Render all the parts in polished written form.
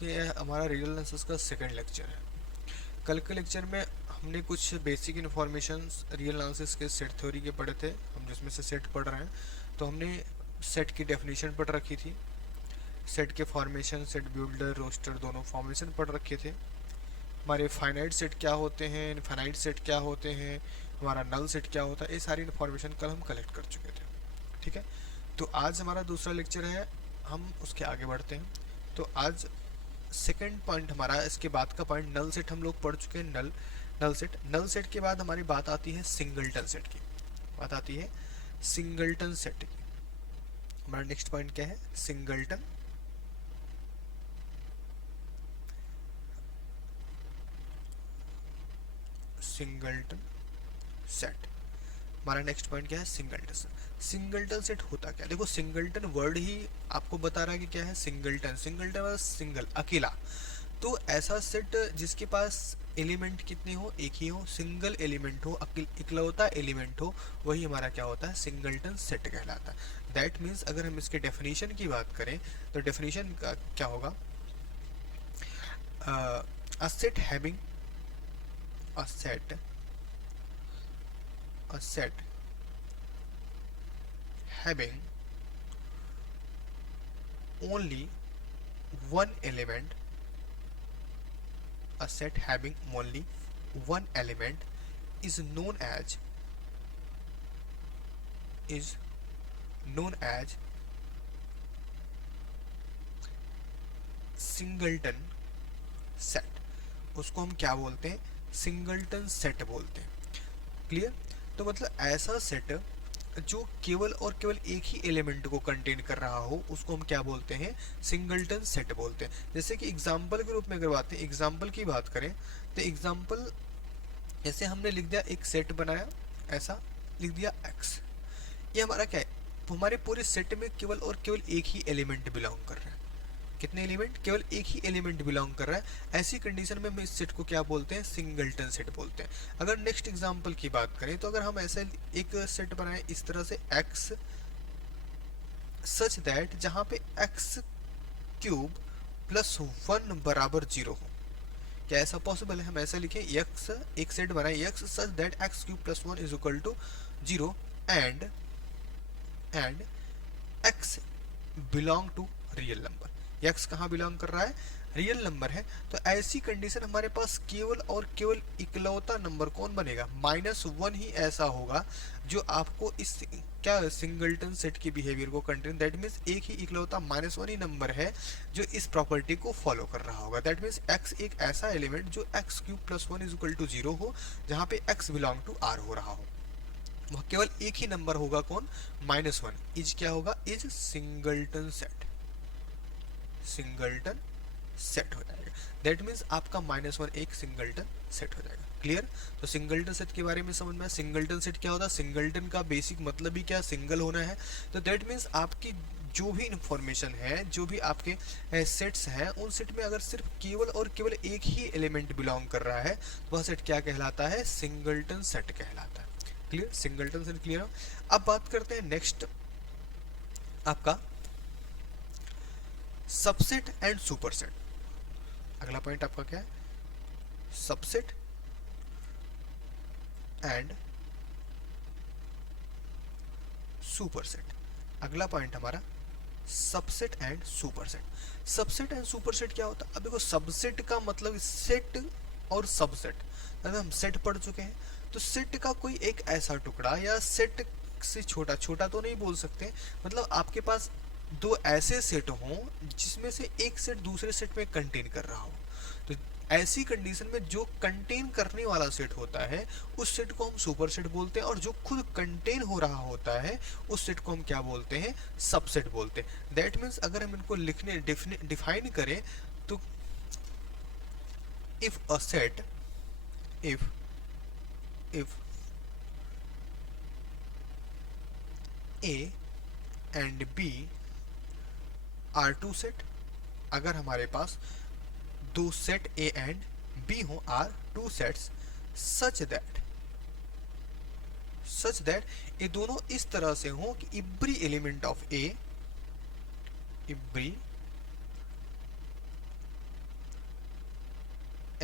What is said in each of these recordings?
ये हमारा real analysis का सेकंड लेक्चर है। कल के लेक्चर में हमने कुछ बेसिक इन्फॉर्मेशंस रियल एनालिसिस के सेट थ्योरी के पढ़े थे, हम जिसमें से सेट पढ़ रहे हैं। तो हमने सेट की डेफिनेशन पढ़ रखी थी, सेट के फॉर्मेशन, सेट बिल्डर, रोस्टर दोनों फॉर्मेशन पढ़ रखे थे। हमारे फाइनाइट सेट क्या होते हैं, इनफाइनाइट सेट क्या होते हैं, हमारा नल सेट क्या होता है, ये सारी इन्फॉर्मेशन कल हम कलेक्ट कर चुके थे। ठीक है, तो आज हमारा दूसरा लेक्चर है, हम उसके आगे बढ़ते हैं। तो आज सेकंड पॉइंट हमारा, इसके बाद का पॉइंट नल सेट हम लोग पढ़ चुके हैं। नल सेट के बाद हमारी बात आती है सिंगलटन सेट की, बात आती है सिंगलटन सेट की। हमारा नेक्स्ट पॉइंट क्या है? Singleton singleton set. हमारा नेक्स्ट पॉइंट क्या है? सिंगलटन। सिंगलटन सेट होता क्या? देखो, सिंगलटन वर्ड ही आपको बता रहा है कि क्या है सिंगलटन। सिंगलटन मतलब सिंगल, अकेला। तो ऐसा सेट जिसके पास एलिमेंट कितने हो? एक ही हो, सिंगल एलिमेंट हो, इकलौता एलिमेंट हो, वही हमारा क्या होता है? सिंगलटन सेट कहलाता है। दैट मीन्स अगर हम इसके डेफिनेशन की बात करें तो डेफिनेशन का क्या होगा? A set having a set a set having only one element, a set having only one element is known as is known as singleton set. उसको हम क्या बोलते हैं? सिंगलटन सेट बोलते हैं। क्लियर? तो मतलब ऐसा सेट जो केवल और केवल एक ही एलिमेंट को कंटेन कर रहा हो, उसको हम क्या बोलते हैं? सिंगलटन सेट बोलते हैं। जैसे कि एग्जांपल के रूप में अगर बात एग्जांपल की बात करें तो एग्जांपल जैसे हमने लिख दिया, एक सेट बनाया, ऐसा लिख दिया x। ये हमारा क्या है? हमारे पूरे सेट में केवल और केवल एक ही एलिमेंट बिलोंग कर रहा है। कितने एलिमेंट? केवल एक ही एलिमेंट बिलोंग कर रहा है। ऐसी कंडीशन में हम इस सेट को क्या बोलते हैं? सिंगलटन सेट बोलते हैं। अगर नेक्स्ट एग्जांपल की बात करें तो अगर हम ऐसे एक सेट बनाए इस तरह से x सच दैट जहां पे x क्यूब प्लस 1 बराबर 0 हो। क्या ऐसा पॉसिबल है? हम ऐसा लिखें, x एक सेट बनाए x such that x cube plus 1 is equal to 0 and x belong to real number. x कहाँ बिलोंग कर रहा है? रियल नंबर है। तो ऐसी कंडीशन हमारे पास केवल और केवल इकलौता नंबर कौन बनेगा? -1 ही ऐसा होगा जो आपको इस क्या सिंगलटन सेट की बिहेवियर को कंटेन। दैट मीन्स एक ही इकलौता -1 ही नंबर है जो इस प्रॉपर्टी को फॉलो कर रहा होगा। दैट मीन्स x एक ऐसा एलिमेंट जो x cube plus 1 is equal to 0 हो, जहाँ पे x बिलोंग टू r हो रहा हो। वह केवल एक ही नंबर होगा, कौन? -1। इज क्या होगा? Is singleton set. Singleton set हो जाएगा। दैट मीन्स आपका -1 एक सिंगलटन सेट हो जाएगा। क्लियर? तो सिंगलटन सेट के बारे में समझ में। सिंगलटन सेट क्या होता है? सिंगलटन का बेसिक मतलब ही क्या? सिंगल होना है। तो दैट मीन्स आपकी जो भी इंफॉर्मेशन है, जो भी आपके सेट्स हैं, उन सेट में अगर सिर्फ केवल और केवल एक ही एलिमेंट बिलोंग कर रहा है, तो वह सेट क्या कहलाता है? सिंगलटन सेट कहलाता है। क्लियर? सिंगलटन सेट क्लियर हो? अब बात करते हैं नेक्स्ट आपका सबसेट एंड सुपरसेट। अगला पॉइंट आपका क्या है? Subset and superset. अगला पॉइंट हमारा subset and superset. Subset and superset क्या होता है? अब देखो, सबसेट का मतलब सेट और सबसेट, अगर हम सेट पढ़ चुके हैं तो सेट का कोई एक ऐसा टुकड़ा या सेट से छोटा, छोटा तो नहीं बोल सकते, मतलब आपके पास दो ऐसे सेट हों जिसमें से एक सेट दूसरे सेट में कंटेन कर रहा हो। तो ऐसी कंडीशन में जो कंटेन करने वाला सेट होता है उस सेट को हम सुपर सेट बोलते हैं, और जो खुद कंटेन हो रहा होता है उस सेट को हम क्या बोलते हैं? सबसेट बोलते हैं। दैट मीन्स अगर हम इनको लिखने डिफाइन करें तो if a set if if A and B are two set, अगर हमारे पास दो सेट ए एंड बी हो, are two sets such that ये दोनों इस तरह से हो कि every element of A, every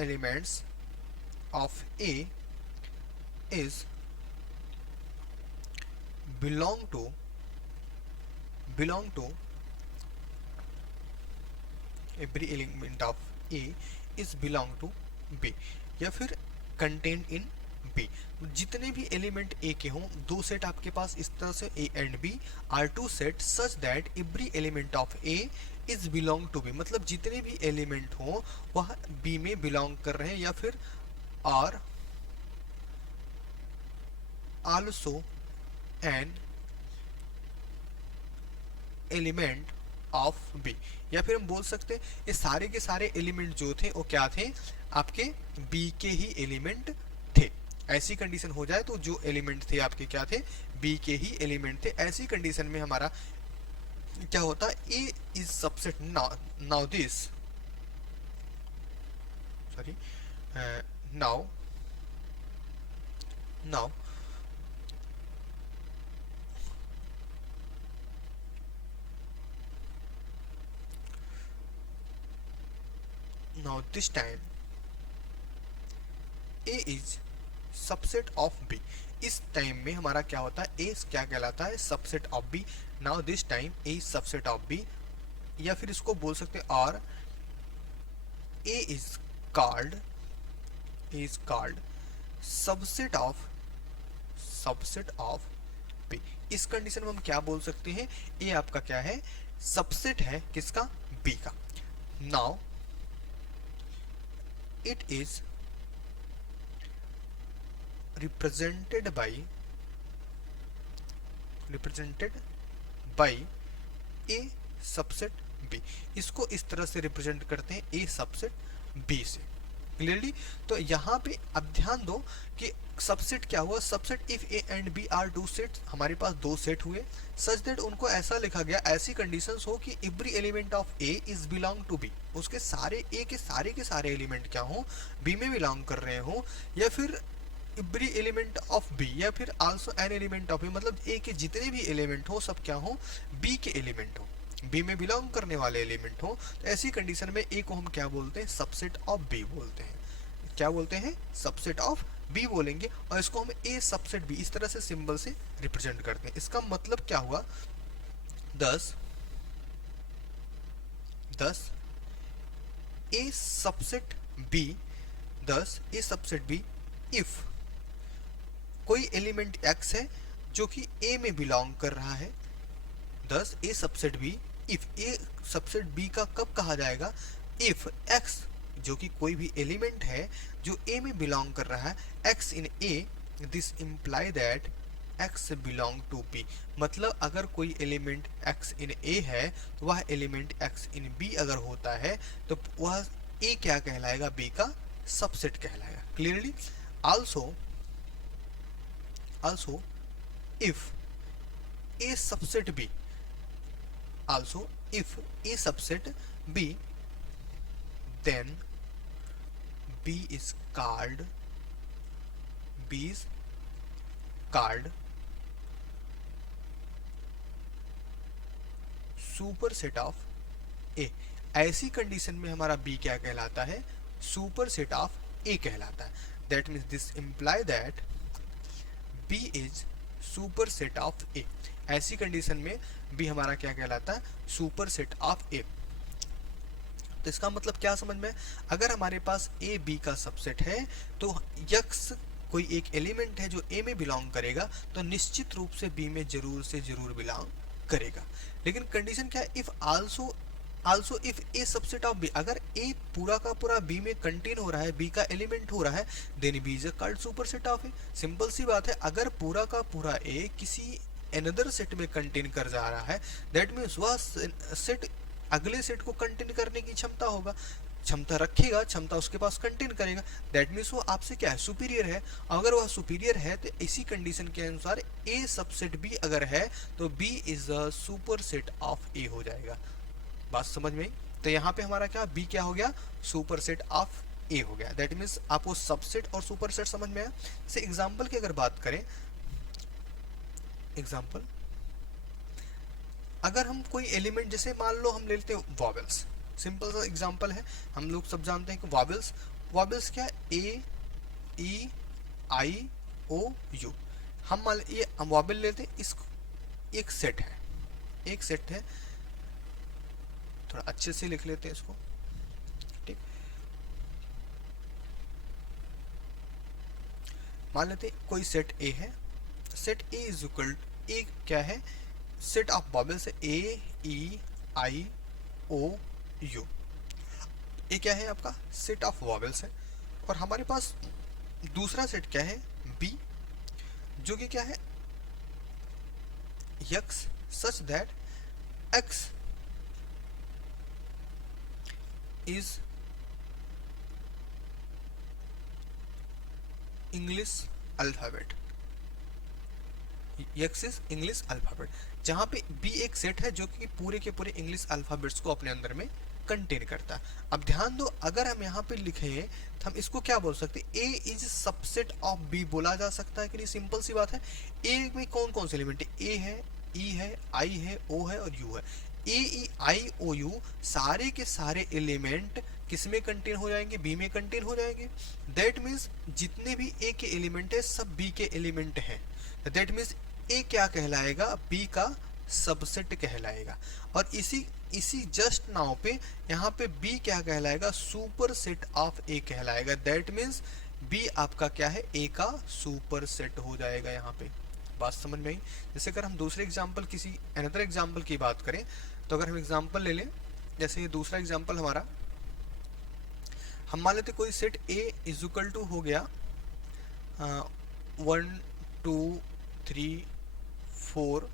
elements of A is belong to every element of A is belong to B, या फिर contained in B। जितने भी एलिमेंट A के हों, दो सेट आपके पास इस तरह से A and B are two set such that every element of A is belong to B, मतलब जितने भी एलिमेंट हों वह B में बिलोंग कर रहे हैं, या फिर are also an element of B, या फिर हम बोल सकते हैं ये सारे के सारे एलिमेंट जो थे वो क्या थे, आपके B के ही एलिमेंट थे। ऐसी कंडीशन हो जाए तो जो एलिमेंट थे आपके क्या थे, B के ही एलिमेंट थे। ऐसी कंडीशन में हमारा क्या होता, A is subset now this sorry now this time A is subset of B। इस टाइम में हमारा क्या होता है, A क्या कहलाता है, subset of B। Now this time A is subset of B, या फिर इसको बोल सकते हैं और A is called subset of B। इस कंडीशन में हम क्या बोल सकते हैं, A आपका क्या है, सबसेट है किसका, B का। Now it is represented by A subset B। इसको इस तरह से रिप्रेजेंट करते हैं A सबसेट B से। क्लियरली, तो यहाँ पे अब ध्यान दो कि सबसेट क्या हुआ, subset if A and B are two sets, हमारे पास दो सेट हुए सच दैट उनको ऐसा लिखा गया, ऐसी कंडीशंस हो कि every element of A is belong to B, उसके सारे A के सारे एलिमेंट क्या हो, B में बिलोंग कर रहे हो, या फिर एवरी एलिमेंट ऑफ B, या फिर also an element of A, मतलब A के जितने भी एलिमेंट हो सब क्या हो, B के एलिमेंट हो, B में बिलोंग करने वाले एलिमेंट हो। तो ऐसी कंडीशन में A को हम क्या बोलते हैं, सबसेट ऑफ B बोलते हैं। क्या बोलते हैं, सबसेट ऑफ B बोलेंगे, और इसको हम A सबसेट B इस तरह से सिंबल से रिप्रेजेंट करते हैं। इसका मतलब क्या हुआ, 10 A subset B, 10 A subset B if कोई एलिमेंट X है जो कि A में बिलोंग कर रहा है, 10 A subset B if A subset B का कब कहा जाएगा, इफ X जो कि कोई भी एलिमेंट है जो A में बिलोंग कर रहा है, X in A, this imply that X belong to B। मतलब अगर कोई एलिमेंट X इन A है तो वह एलिमेंट X इन B अगर होता है तो वह A क्या कहलाएगा, B का सबसेट कहलाएगा। Clearly, also if A subset B, also if A subset B, then B is called superset of A। ऐसी कंडीशन में हमारा B क्या कहलाता है, superset of A कहलाता है। That means this imply that B is superset of A। ऐसी condition में B हमारा क्या कहलाता है, superset of A। तो इसका मतलब क्या समझ में, अगर हमारे पास A B का सबसेट है तो X कोई एक एलिमेंट है जो A में बिलोंग करेगा तो निश्चित रूप से B में जरूर से जरूर बिलोंग करेगा। लेकिन कंडीशन क्या है, if also if A subset of B, अगर A पूरा का पूरा B में कंटेन हो रहा है, B का एलिमेंट हो रहा है, then B is called superset of A। Simple सी बात है, अगर पूरा का पूरा A किसी अनदर सेट में कंटेन कर जा रहा है, दैट मीन्स वह सेट अगले सेट को कंटेन करने की क्षमता रखेगा, क्षमता उसके पास कंटेन करेगा। दैट मीन्स वो आपसे क्या है, सुपीरियर है। अगर वह सुपीरियर है तो इसी कंडीशन के अनुसार A सबसेट B अगर है तो B is a superset of A हो जाएगा। बात समझ में आई? तो यहाँ पे हमारा क्या B क्या हो गया, सुपरसेट ऑफ A हो गया। दैट मीन्स आपको सबसेट और सुपरसेट समझ में आया। जैसे एग्जाम्पल की अगर बात करें, एग्जाम्पल अगर हम कोई एलिमेंट, जैसे मान लो हम ले लेते हैं वॉवेल्स, सिंपल सा एग्जांपल है, हम लोग सब जानते हैं कि वॉबल्स क्या है, ए ई आई ओ यू। हम मान ये हम वॉबल लेते हैं, इसको एक सेट है, एक सेट है, थोड़ा अच्छे से लिख लेते हैं इसको, ठीक। मान लेते हैं कोई सेट ए है, सेट ए इज इक्वल, ए क्या है, सेट ऑफ वॉबल्स है ए ई आई ओ यू, ये क्या है आपका सेट ऑफ वॉबल्स है। और हमारे पास दूसरा सेट क्या है बी, जो कि क्या है x such that x is English alphabet, x is English alphabet, जहां पे बी एक सेट है जो कि पूरे के पूरे इंग्लिश अल्फाबेट्स को अपने अंदर में कंटेन करता है। अब ध्यान दो, अगर हम यहाँ पे लिखे तो हम इसको क्या बोल सकते हैं, ए इज सबसेट ऑफ बी बोला जा सकता है कि नहीं, सिंपल सी बात है। ए में कौन कौन से एलिमेंट है, ए है, ई है, आई है, ओ है और यू है। ए ई आई ओ यू सारे के सारे एलिमेंट किस में कंटेन हो जाएंगे, बी में कंटेन हो जाएंगे। दैट मीन्स जितने भी ए के एलिमेंट है सब बी के एलिमेंट हैं। दैट मीन्स ए क्या कहलाएगा, बी का सबसेट कहलाएगा। और इसी जस्ट नाउ पे यहाँ पे बी क्या कहलाएगा, सुपर सेट ऑफ ए कहलाएगा। दैट मीन्स बी आपका क्या है, ए का सुपर सेट हो जाएगा। यहाँ पे बात समझ में आई। जैसे अगर हम दूसरे एग्जाम्पल, किसी अनदर एग्जाम्पल की बात करें, तो अगर हम एग्जाम्पल ले लें, जैसे ये दूसरा एग्जाम्पल हमारा, हम मान लेते कोई set A is equal to हो गया 1 2 3 4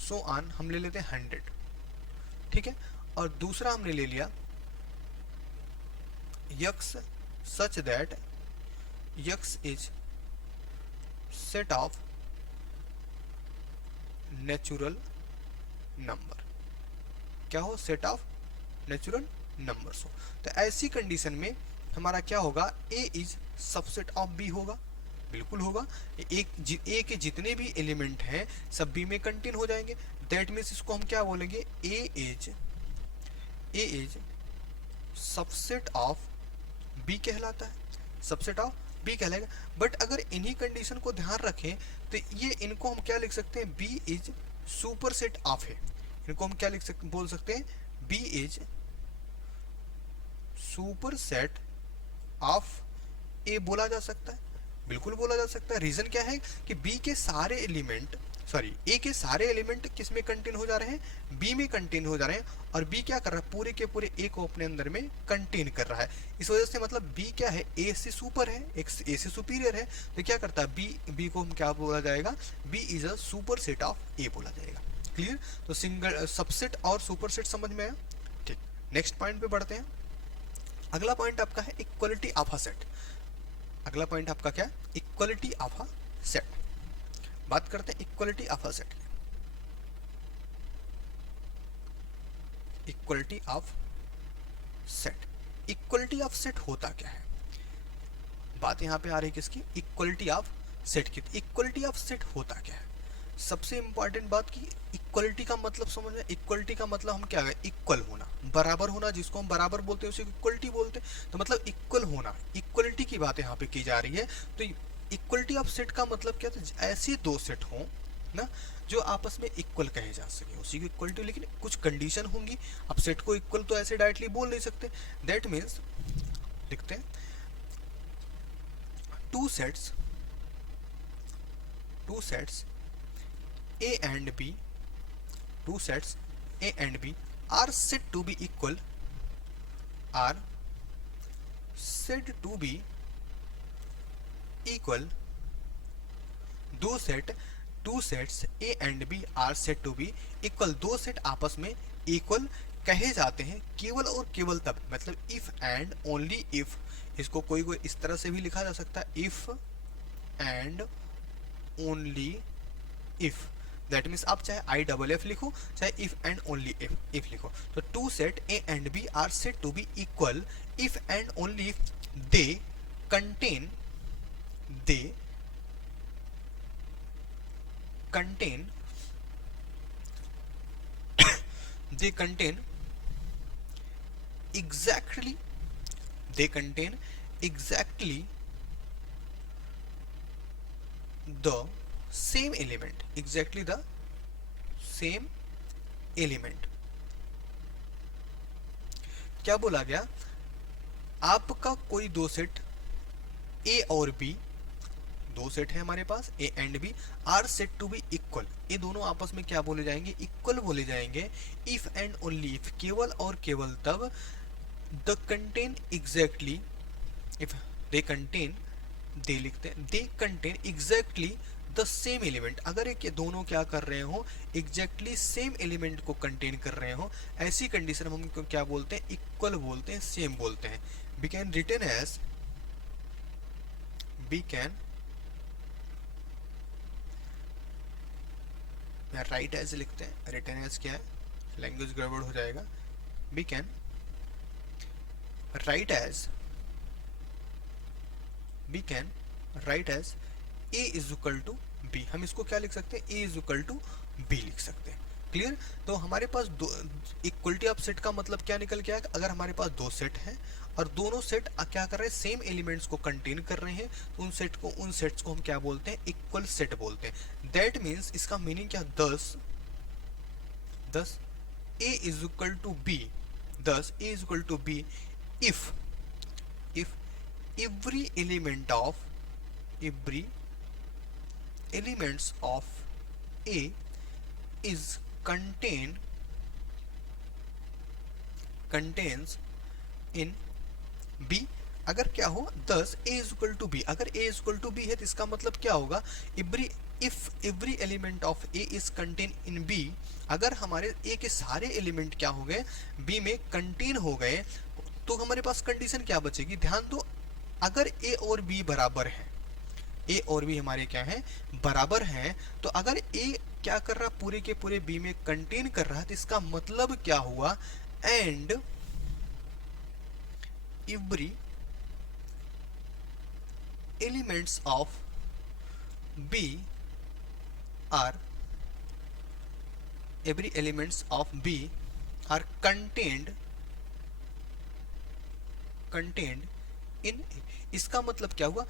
सो ऑन, हम ले लेते हैं 100, ठीक है। और दूसरा हमने ले लिया x such that x is set of natural number, क्या हो, सेट ऑफ नेचुरल नंबर्स हो। तो ऐसी कंडीशन में हमारा क्या होगा, ए इज सबसेट ऑफ बी होगा, बिल्कुल होगा। ए के जितने भी एलिमेंट हैं सब बी में कंटेन हो जाएंगे। दैट मीन्स इसको हम क्या बोलेंगे, ए इज सबसेट ऑफ बी कहलाता है, सबसेट ऑफ बी कहलाएगा। बट अगर इन्हीं कंडीशन को ध्यान रखें तो ये इनको हम क्या लिख सकते हैं, B is super set of है। इनको हम क्या लिख सकते, बोल सकते हैं B is super set of A बोला जा सकता है, बिल्कुल बोला जा सकता है। रीजन क्या है कि बी के सारे एलिमेंट, सॉरी ए के सारे एलिमेंट किस में कंटेन हो जा रहे हैं, बी में कंटेन हो जा रहे हैं। और बी क्या कर रहा है, पूरे के पूरे ए को अपने अंदर में कंटेन कर रहा है। इस वजह से मतलब बी क्या है, ए से सुपर है, एक ए से सुपीरियर है। तो क्या करता है बी को हम क्या बोला जाएगा, B is a super set of A बोला जाएगा। क्लियर। तो सिंगल सबसेट और सुपर सेट समझ में आया, ठीक। नेक्स्ट पॉइंट पे बढ़ते हैं। अगला पॉइंट आपका है इक्वलिटी ऑफ अ सेट। अगला पॉइंट आपका क्या है, इक्वलिटी ऑफ अ सेट। बात करते हैं equality of a set. Equality of set, equality of set होता क्या है, बात यहां पे आ रही है किसकी, इक्वलिटी ऑफ सेट की। इक्वलिटी ऑफ सेट होता क्या है, सबसे इंपॉर्टेंट बात की इक्वलिटी का मतलब समझ में। इक्वलिटी का मतलब हम क्या है, इक्वल होना, बराबर होना, जिसको हम बराबर बोलते हैं उसे इक्वलिटी बोलते हैं। तो मतलब इक्वल होना, इक्वलिटी की बात यहाँ पे की जा रही है। तो इक्वलिटी ऑफ सेट का मतलब क्या था, ऐसे दो सेट हों ना जो आपस में इक्वल कहे जा सके, उसी की इक्वलिटी। लेकिन कुछ कंडीशन होंगी, अब सेट को इक्वल तो ऐसे डायरेक्टली बोल नहीं सकते। दैट मीन्स लिखते हैं two sets A and B, two sets A and B are said to be equal, are said to be equal. दो set, two sets A and B are said to be equal, दो set आपस में equal कहे जाते हैं केवल और केवल तब, मतलब इफ एंड ओनली इफ। इसको कोई कोई इस तरह से भी लिखा जा सकता है, if and only if. That means आप चाहे आई डबल एफ लिखो, चाहे इफ एंड ओनली इफ लिखो। तो two set A and B are set to be equal if and only if they contain exactly they contain exactly the same element, exactly the same element. क्या बोला गया, आपका कोई दो set ए और B, दो सेट है हमारे पास A and B, are set to be equal, ये दोनों आपस में क्या बोले जाएंगे, इक्वल बोले जाएंगे। इफ एंड ओनली इफ, केवल और केवल तब, the contain exactly, if they contain, they लिखते हैं, they contain exactly the same element, अगर एक दोनों क्या कर रहे हो, एग्जैक्टली सेम एलिमेंट को कंटेन कर रहे हो, ऐसी कंडीशन हम उनको क्या बोलते हैं, इक्वल बोलते हैं, सेम बोलते हैं। We can written as, we can write as लिखते हैं, रिटन एज क्या है, लैंग्वेज गड़बड़ हो जाएगा। We can write as, we can write as a is equal to B, हम इसको क्या लिख सकते हैं, a is equal to B लिख सकते हैं। क्लियर। तो हमारे पास दो, इक्वलिटी ऑफ सेट का मतलब क्या निकल के आएगा, अगर हमारे पास दो सेट हैं और दोनों सेट क्या कर रहे हैं, सेम एलिमेंट्स को कंटेन कर रहे हैं, तो उन सेट्स को हम क्या बोलते हैं, इक्वल सेट बोलते हैं। दैट मीन्स इसका मीनिंग क्या, thus a is equal to B, thus a is equal to B if every element elements of A is contains in B, अगर क्या हो, दस A is equal to B, अगर A is equal to B है तो इसका मतलब क्या होगा, if every element of A is contained in B, अगर हमारे A के सारे एलिमेंट क्या हो गए, B में कंटेन हो गए, तो हमारे पास कंडीशन क्या बचेगी, ध्यान दो, अगर A और B बराबर है, A और B हमारे क्या है, बराबर हैं, तो अगर A क्या कर रहा, पूरे के पूरे B में कंटेन कर रहा है, तो इसका मतलब क्या हुआ, and every elements of B are, every elements of B are contained in, इसका मतलब क्या हुआ,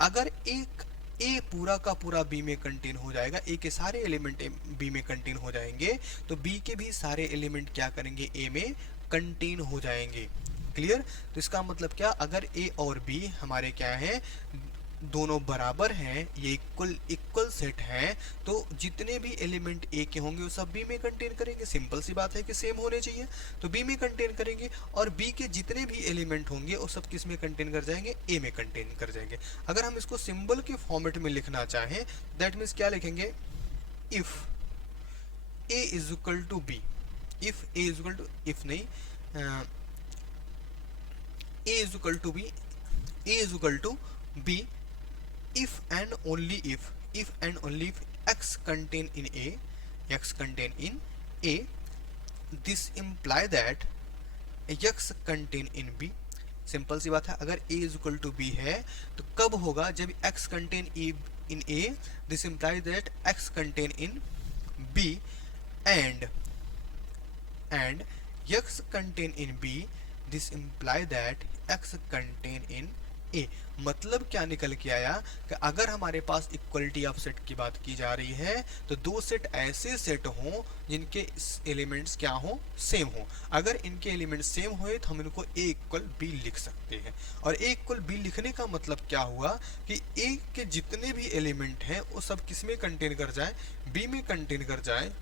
अगर एक ए पूरा का पूरा बी में कंटेन हो जाएगा, ए के सारे एलिमेंट बी में कंटेन हो जाएंगे, तो बी के भी सारे एलिमेंट क्या करेंगे, ए में कंटेन हो जाएंगे। क्लियर। तो इसका मतलब क्या, अगर ए और बी हमारे क्या है, दोनों बराबर हैं, ये इक्वल सेट हैं, तो जितने भी एलिमेंट ए के होंगे वो सब बी में कंटेन करेंगे, सिंपल सी बात है कि सेम होने चाहिए, तो बी में कंटेन करेंगे, और बी के जितने भी एलिमेंट होंगे वो सब किस में कंटेन कर जाएंगे, ए में कंटेन कर जाएंगे। अगर हम इसको सिंबल के फॉर्मेट में लिखना चाहें, दैट मीन्स क्या लिखेंगे, if A is equal to B, if A is equal to, if नहीं, A is equal to B, A is equal to B, if and only if x contain in A, this imply that x contain in B। Simple सी बात है, अगर a is equal to b है तो कब होगा, जब x contain in A, this implies that x contain in B and x contain in B, this implies that x contain in ए। मतलब क्या निकल के आया कि अगर हमारे पास इक्वलिटी ऑफ सेट की बात की जा रही है, तो दो सेट ऐसे सेट हों जिनके एलिमेंट्स क्या हों, सेम हों। अगर इनके एलिमेंट्स सेम हुए तो हम इनको ए इक्वल बी लिख सकते हैं। और ए इक्वल बी लिखने का मतलब क्या हुआ कि ए के जितने भी एलिमेंट हैं वो सब किस में कंटेन कर जाए, बी में कंटेन कर जाए,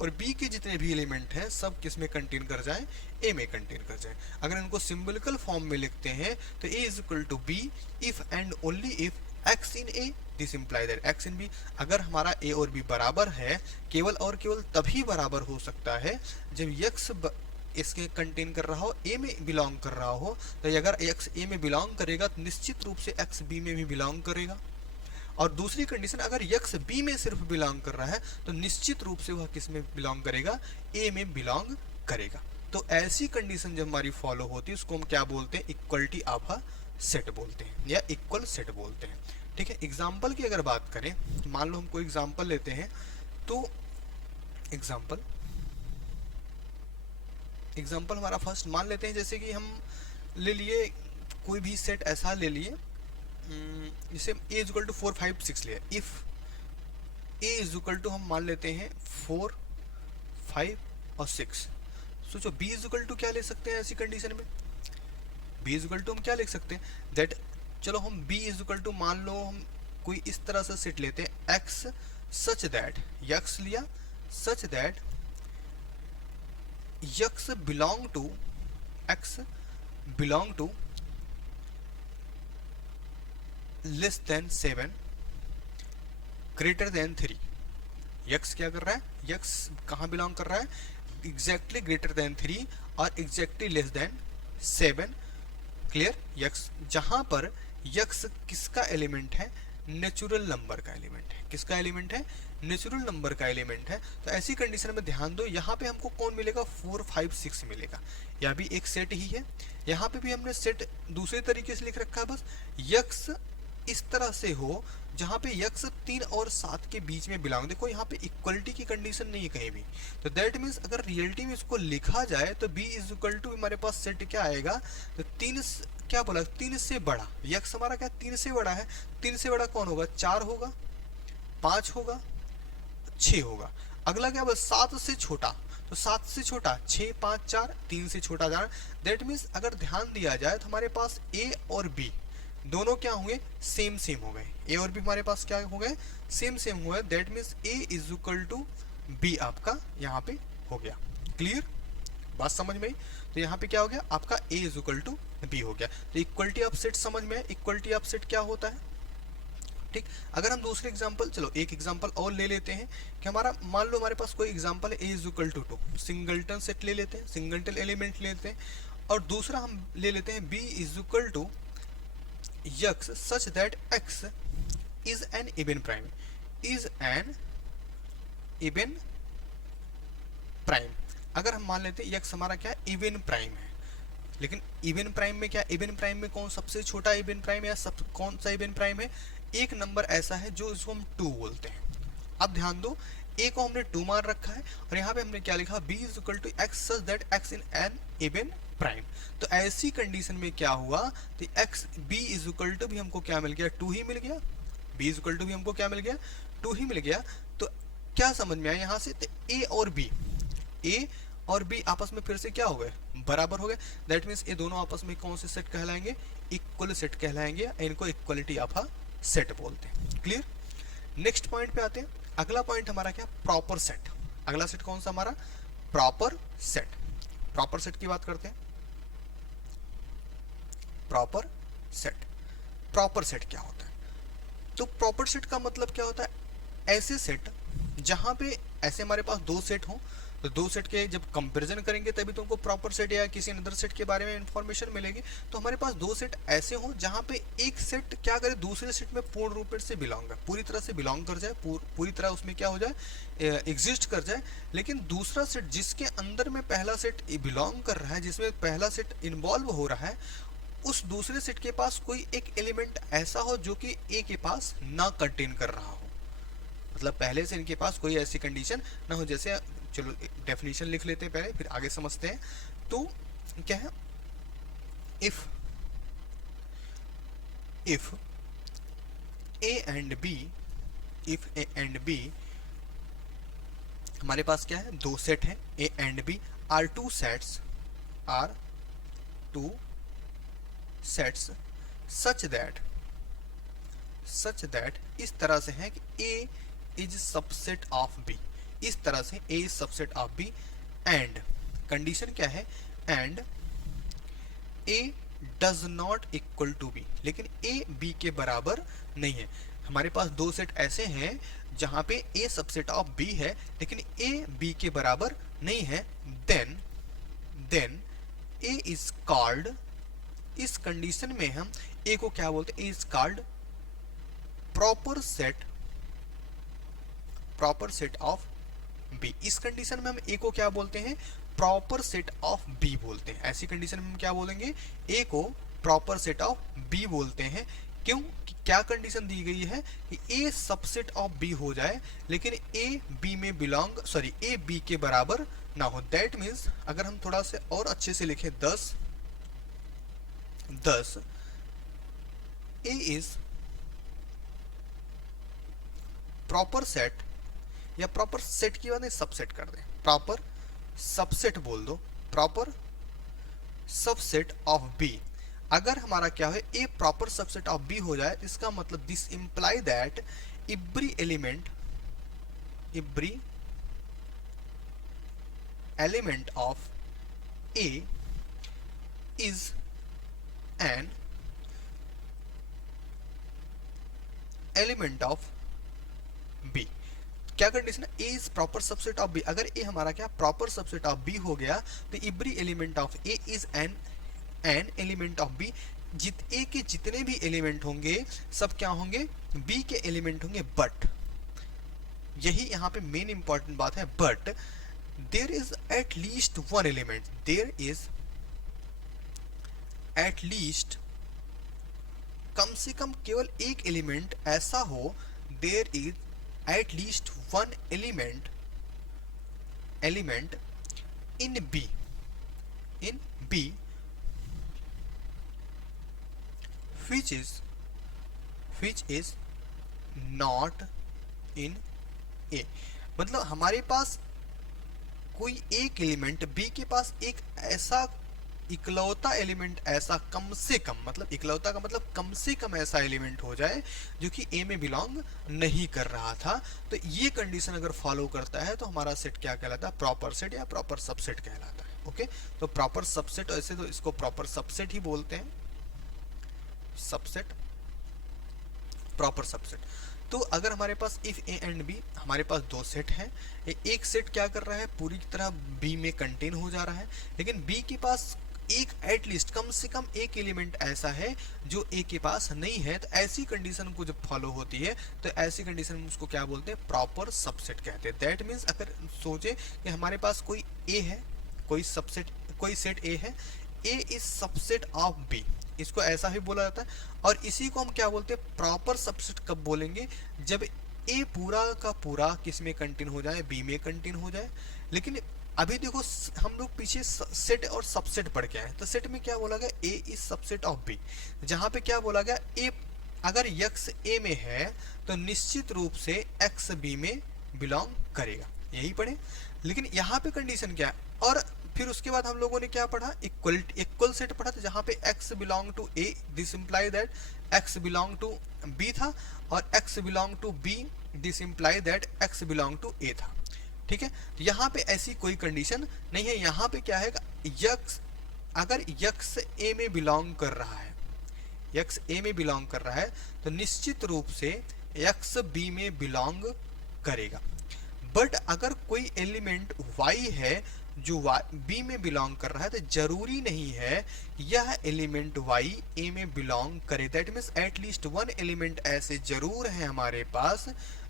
और B के जितने भी एलिमेंट हैं सब किस में कंटेन कर जाए, A में कंटेन कर जाए। अगर इनको सिंबलिकल फॉर्म में लिखते हैं तो A is equal to B if and only if x in A, this imply that x in B। अगर हमारा A और B बराबर है, केवल और केवल तभी बराबर हो सकता है जब x इसके कंटेन कर रहा हो, A में बिलोंग कर रहा हो। तो अगर x A में बिलोंग करेगा तो निश्चित रूप से x B में भी बिलोंग करेगा। और दूसरी कंडीशन, अगर x b में सिर्फ बिलोंग कर रहा है तो निश्चित रूप से वह किस में बिलोंग करेगा, a में बिलोंग करेगा। तो ऐसी कंडीशन जब हमारी फॉलो होती है उसको हम क्या बोलते हैं, इक्वलिटी ऑफ अ सेट बोलते हैं या इक्वल सेट बोलते हैं। ठीक है। एग्जाम्पल की अगर बात करें, मान लो हम कोई एग्जाम्पल लेते हैं, तो एग्जाम्पल हमारा फर्स्ट मान लेते हैं, जैसे कि हम ले लिए कोई भी सेट ऐसा ले लिए जैसे a इज इक्वल टू 4 5 6 लिया। If a is equal to हम मान लेते हैं 4 5 और 6, सोचो b इज इक्वल टू क्या ले सकते हैं ऐसी कंडीशन में, b इज इक्वल टू हम क्या लिख सकते हैं दैट, चलो हम b इज इक्वल टू मान लो हम कोई इस तरह से सेट लेते हैं x सच दैट, x लिया such that x belong to less than 7 greater than 3। x क्या कर रहा है, x कहाँ बिलोंग कर रहा है, एग्जैक्टली ग्रेटर देन 3 और exactly less than 7। Clear, x जहां पर x किसका एलिमेंट है, नेचुरल नंबर का एलिमेंट है, किसका एलिमेंट है, नेचुरल नंबर का एलिमेंट है। तो ऐसी कंडीशन में ध्यान दो, यहाँ पे हमको कौन मिलेगा, 4 5 6 मिलेगा। यह भी एक सेट ही है, यहाँ पे भी हमने सेट दूसरे तरीके से लिख रखा है, बस x इस तरह से हो जहाँ पे x 3 और 7 के बीच में बिलोंग, देखो यहाँ पे इक्वलिटी की कंडीशन नहीं है कहीं भी, तो दैट मीन्स अगर रियलिटी में इसको लिखा जाए तो b इज इक्वल टू हमारे पास सेट क्या आएगा, तो 3 क्या बोला, 3 से बड़ा, x हमारा क्या 3 से बड़ा है, 3 से बड़ा कौन होगा, 4 होगा, 5 होगा, 6 होगा। अगला क्या बोला, 7 से छोटा, तो 7 से छोटा 6 5 4, 3 से छोटा 4। दैट मीन्स अगर ध्यान दिया जाए तो हमारे पास a और b दोनों क्या होंगे, सेम सेम हो गए, a और b हमारे पास क्या हो गए, सेम सेम हुए। That means a is equal to b आपका यहाँ पे हो गया। क्लियर, बात समझ में आई। तो यहाँ पे क्या हो गया आपका a is equal to b हो गया। तो इक्वलिटी ऑफ सेट समझ में, इक्वलिटी ऑफ सेट क्या होता है, ठीक। अगर हम दूसरे एग्जांपल, चलो एक एग्जांपल और ले लेते हैं कि हमारा मान लो हमारे पास कोई एग्जांपल है a is equal to 2, singleton set ले लेते हैं, सिंगलटन एलिमेंट लेते हैं, और दूसरा हम ले लेते हैं b is equal to x such that x is an even prime, is an even prime। अगर हम मान लेते हैं x हमारा क्या इवन प्राइम है, लेकिन इवन प्राइम में क्या, इवन प्राइम में कौन सबसे छोटा इवन प्राइम या सब कौन सा इवन प्राइम है, एक नंबर ऐसा है जो इसको हम 2 बोलते हैं। अब ध्यान दो, a को हमने 2 मान रखा है और यहाँ पे हमने क्या लिखा, b is equal to x such that x in N even prime. तो ऐसी कंडीशन में क्या हुआ, तो x b is equal to भी हमको क्या मिल गया, 2 ही मिल गया, b इज इक्वल टू भी हमको क्या मिल गया, 2 ही मिल गया। तो क्या समझ में आया यहाँ से, तो a और b आपस में फिर से क्या हो गए, बराबर हो गए। दैट मीन्स ये दोनों आपस में कौन से सेट कहलाएंगे, इक्वल सेट कहलाएंगे, इनको इक्वलिटी ऑफ अ सेट बोलते हैं। क्लियर, नेक्स्ट पॉइंट पे आते हैं। अगला पॉइंट हमारा क्या, प्रॉपर सेट। अगला सेट कौन सा हमारा, प्रॉपर सेट। प्रॉपर सेट की बात करते हैं। प्रॉपर सेट, प्रॉपर सेट क्या होता है, तो प्रॉपर सेट का मतलब क्या होता है, ऐसे सेट जहां पे ऐसे हमारे पास 2 सेट हो, तो 2 सेट के जब कंपैरिजन करेंगे तभी तुमको प्रॉपर सेट या किसी अदर सेट के बारे में इंफॉर्मेशन मिलेगी। तो हमारे पास 2 सेट ऐसे हो जहां पे एक सेट क्या करे, दूसरे सेट में पूर्ण रूप से बिलोंग है, पूरी तरह से बिलोंग कर जाए, पूरी तरह उसमें क्या हो जाए, एग्जिस्ट कर जाए। लेकिन दूसरा सेट जिसके अंदर में पहला सेट बिलोंग कर रहा है, जिसमें पहला सेट इन्वॉल्व हो रहा है, उस दूसरे सेट के पास कोई एक एलिमेंट ऐसा हो जो कि ए के पास ना कंटेन कर रहा हो, मतलब पहले से इनके पास कोई ऐसी कंडीशन ना हो। जैसे चलो डेफिनेशन लिख लेते हैं पहले, फिर आगे समझते हैं। तो क्या है, if A and B, if A and B हमारे पास क्या है, 2 सेट है, A and B are 2 sets, are 2 sets such that इस तरह से है कि A is subset of B, इस तरह से A is subset of B and condition क्या है, and A does not equal to B, लेकिन A B के बराबर नहीं है। हमारे पास 2 सेट ऐसे हैं जहां पे A सबसेट ऑफ B है लेकिन A B के बराबर नहीं है, देन A इज कॉल्ड, इस कंडीशन में हम A को क्या बोलते हैं, A is called proper set of B। इस कंडीशन में हम A को क्या बोलते हैं, प्रॉपर सेट ऑफ B बोलते हैं। ऐसी कंडीशन में हम क्या बोलेंगे, A को प्रॉपर सेट ऑफ B बोलते हैं। क्यों, क्या कंडीशन दी गई है कि A सबसेट ऑफ B हो जाए लेकिन A B में बिलोंग, सॉरी A B के बराबर ना हो। दैट मीन्स अगर हम थोड़ा से और अच्छे से लिखें, 10 thus A is proper set, या प्रॉपर सेट की बात नहीं सबसेट कर दें, प्रॉपर सबसेट बोल दो, प्रॉपर सबसेट ऑफ बी। अगर हमारा क्या है A proper subset of B हो जाए, इसका मतलब this imply that every element of A is an element of B. क्या कंडीशन है, A is proper subset of B. अगर ए हमारा क्या प्रॉपर सबसेट ऑफ बी हो गया तो every element of A is an element of B. A के जितने भी एलिमेंट होंगे सब क्या होंगे, बी के एलिमेंट होंगे। बट यही यहाँ पे मेन इंपॉर्टेंट बात है, but there is at least one element, there is at least, कम से कम केवल एक एलिमेंट ऐसा हो, there is at least one element in B which is not in A। मतलब हमारे पास कोई एक एलिमेंट, बी के पास एक ऐसा इकलौता एलिमेंट ऐसा कम से कम, मतलब इकलौता का मतलब कम से कम ऐसा एलिमेंट हो जाए जो कि ए में बिलोंग नहीं कर रहा था। तो ये कंडीशन अगर फॉलो करता है तो हमारा सेट क्या कहलाता है, प्रॉपर सेट या प्रॉपर सबसेट कहलाता है। ओके, तो प्रॉपर सबसेट, ऐसे तो इसको प्रॉपर सबसेट ही बोलते हैं, सबसेट, प्रॉपर सबसेट। तो अगर हमारे पास इफ ए एंड बी, हमारे पास दो सेट हैं, एक सेट क्या कर रहा है, पूरी तरह बी में कंटेन हो जा रहा है, लेकिन बी के पास एक एटलीस्ट कम से कम एक एलिमेंट ऐसा है जो ए के पास नहीं है। तो ऐसी कंडीशन को जब फॉलो होती है तो ऐसी कंडीशन में उसको क्या बोलते हैं, प्रॉपर सबसेट कहते हैं। दैट मीन्स अगर सोचे कि हमारे पास कोई ए है, कोई सबसेट, कोई सेट ए है, A is subset of B, इसको ऐसा भी बोला जाता है। और इसी को हम क्या बोलते हैं, प्रॉपर सबसेट कब बोलेंगे, जब ए पूरा का पूरा किस में कंटेन हो जाए, बी में कंटेन हो जाए। लेकिन अभी देखो हम लोग पीछे सेट और सबसेट पढ़ के आए, तो सेट में क्या बोला गया, ए इज सबसेट ऑफ बी। जहां पे क्या बोला गया, ए अगर यक्स ए में है तो निश्चित रूप से एक्स बी में बिलोंग करेगा, यही पढ़े। लेकिन यहाँ पे कंडीशन क्या है, और फिर उसके बाद हम लोगों ने क्या पढ़ा, इक्वल सेट पढ़ा था, जहां पे x belong to a, this imply that x belong to b था, और x belong to b, this imply that x belong to a था। ठीक है, तो यहाँ पे ऐसी कोई कंडीशन नहीं है। यहाँ पे क्या है, यक्स अगर यक्स a में बिलोंग कर रहा है, यक्स a में बिलोंग कर रहा है तो निश्चित रूप से x b में बिलोंग करेगा। बट अगर कोई एलिमेंट y है जो बी में बिलोंग कर रहा है, तो जरूरी नहीं है यह एलिमेंट y ए में बिलोंग करे। That means eight least one element ऐसे जरूर है हमारे पास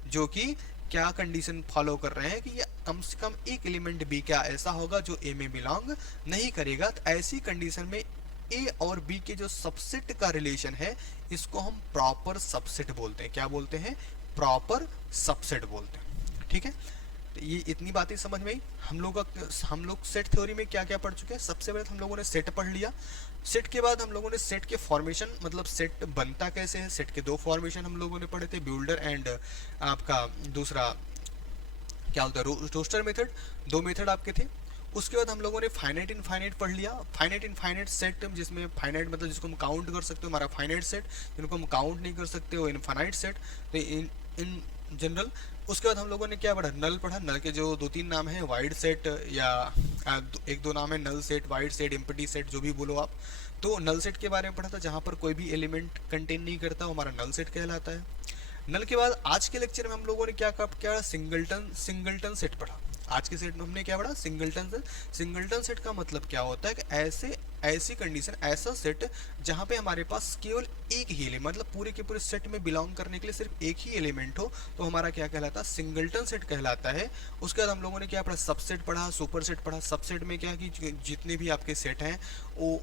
जो कि क्या कंडीशन फॉलो कर रहे हैं कि यह कम से कम एक एलिमेंट बी क्या ऐसा होगा जो ए में बिलोंग नहीं करेगा। तो ऐसी कंडीशन में ए और बी के जो सबसेट का रिलेशन है, इसको हम प्रॉपर सबसेट बोलते हैं। क्या बोलते हैं, प्रॉपर सबसेट बोलते हैं। ठीक है, तो ये इतनी बातें समझ में आई। हम लोग सेट थ्योरी में क्या क्या पढ़ चुके हैं। सबसे पहले हम लोगों ने सेट पढ़ लिया। सेट के बाद हम लोगों ने सेट के फॉर्मेशन, मतलब सेट बनता कैसे है, सेट के दो फॉर्मेशन हम लोगों ने पढ़े थे, बिल्डर एंड आपका दूसरा क्या होता है, रोस्टर मेथड। दो मेथड आपके थे। उसके बाद हम लोगों ने फाइनाइट इनफाइनाइट पढ़ लिया। फाइनाइट इनफाइनाइट सेट, जिसमें फाइनाइट मतलब जिसको हम काउंट कर सकते हो, हमारा फाइनाइट सेट, जिनको हम काउंट नहीं कर सकते हो इनफाइनाइट सेट, तो इन जनरल। उसके बाद हम लोगों ने क्या पढ़ा, नल पढ़ा। नल के जो दो तीन नाम हैं, वाइड सेट या एक दो नाम है, null set, void set, empty set, जो भी बोलो आप। तो नल सेट के बारे में पढ़ा था, जहाँ पर कोई भी एलिमेंट कंटेन नहीं करता, हमारा नल सेट कहलाता है। नल के बाद आज के लेक्चर में हम लोगों ने क्या सिंगलटन सेट पढ़ा। आज के सेट में हमने क्या पढ़ा, सिंगलटन सेट का मतलब क्या होता है कि ऐसी कंडीशन, ऐसा सेट जहां पे हमारे पास केवल एक ही एलिमेंट, मतलब पूरे के पूरे सेट में बिलोंग करने के लिए सिर्फ एक ही एलिमेंट हो, तो हमारा क्या कहलाता है, सिंगलटन सेट कहलाता है। उसके बाद हम लोगों ने क्या पढ़ा, सबसेट पढ़ा, सुपर सेट पढ़ा। सबसेट में क्या कि जितने भी आपके सेट हैं वो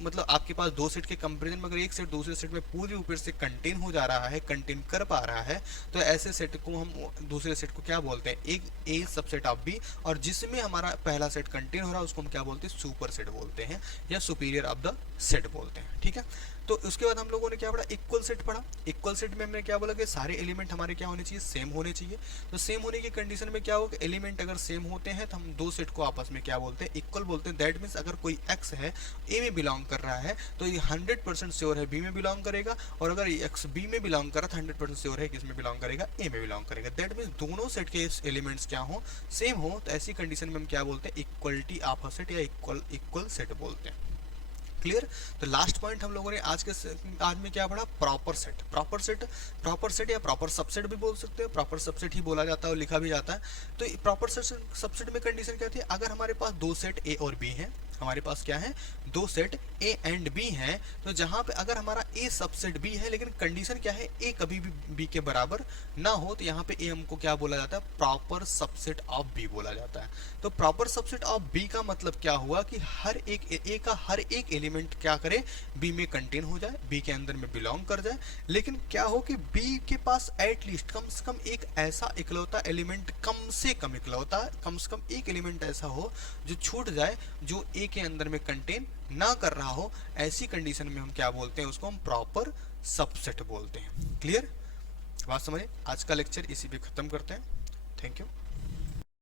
मतलब आपके पास दो सेट के कंपेरिजन में अगर एक सेट दूसरे सेट में पूरी ऊपर से कंटेन हो जा रहा है, कंटेन कर पा रहा है, तो ऐसे सेट को हम दूसरे सेट को क्या बोलते हैं, एक ए सबसेट ऑफ बी। और जिसमें हमारा पहला सेट कंटेन हो रहा है उसको हम क्या बोलते हैं, सुपर सेट बोलते हैं। या सुपीरियर ऑफ द सेट बोलते हैं, ठीक है। तो उसके बाद हम लोगों ने क्या पढ़ा, इक्वल सेट पढ़ा। इक्वल सेट में हमने क्या बोला कि सारे एलिमेंट हमारे क्या होने चाहिए, सेम होने चाहिए। तो सेम होने की कंडीशन में क्या होगा, एलिमेंट अगर सेम होते हैं तो हम दो सेट को आपस में क्या बोलते हैं, इक्वल बोलते हैं। दैट मीन्स अगर कोई एक्स है ए में बिलोंग कर रहा है तो ये 100% श्योर है बी में बिलोंग करेगा, और अगर एक्स बी में बिलोंग कर रहा है तो 100% श्योर है किस में बिलोंग करेगा, ए में बिलोंग करेगा। दैट मीन्स दोनों सेट के एलिमेंट्स क्या हो, सेम हो। तो ऐसी कंडीशन में हम क्या बोलते हैं, इक्वलिटी ऑफ अ सेट या इक्वल सेट बोलते हैं। क्लियर। तो लास्ट पॉइंट हम लोगों ने आज में क्या पढ़ा, प्रॉपर सेट। प्रॉपर सेट या प्रॉपर सबसेट भी बोल सकते हो, प्रॉपर सबसेट ही बोला जाता है और लिखा भी जाता है। तो प्रॉपर सबसेट में कंडीशन क्या थी, अगर हमारे पास दो सेट ए और बी हैं, हमारे पास क्या है, दो सेट ए एंड बी हैं, तो जहां पे अगर हमारा ए सबसेट बी है लेकिन कंडीशन क्या है, ए कभी भी बी के बराबर ना हो, तो यहाँ पे ए हमको क्या बोला जाता है, प्रॉपर सबसेट ऑफ बी बोला जाता है। तो प्रॉपर सबसेट ऑफ बी का मतलब क्या हुआ कि हर एक ए का हर एक एलिमेंट क्या करे, बी में कंटेन हो जाए, बी के अंदर में बिलोंग कर जाए। लेकिन क्या हो कि बी के पास एटलीस्ट कम से कम एक ऐसा इकलौता एलिमेंट, कम से कम एक एलिमेंट ऐसा हो जो छूट जाए, जो ए के अंदर में कंटेन ना कर रहा हो। ऐसी कंडीशन में हम क्या बोलते हैं, उसको हम प्रॉपर सबसेट बोलते हैं। क्लियर, बात समझे। आज का लेक्चर इसी पे खत्म करते हैं। Thank you.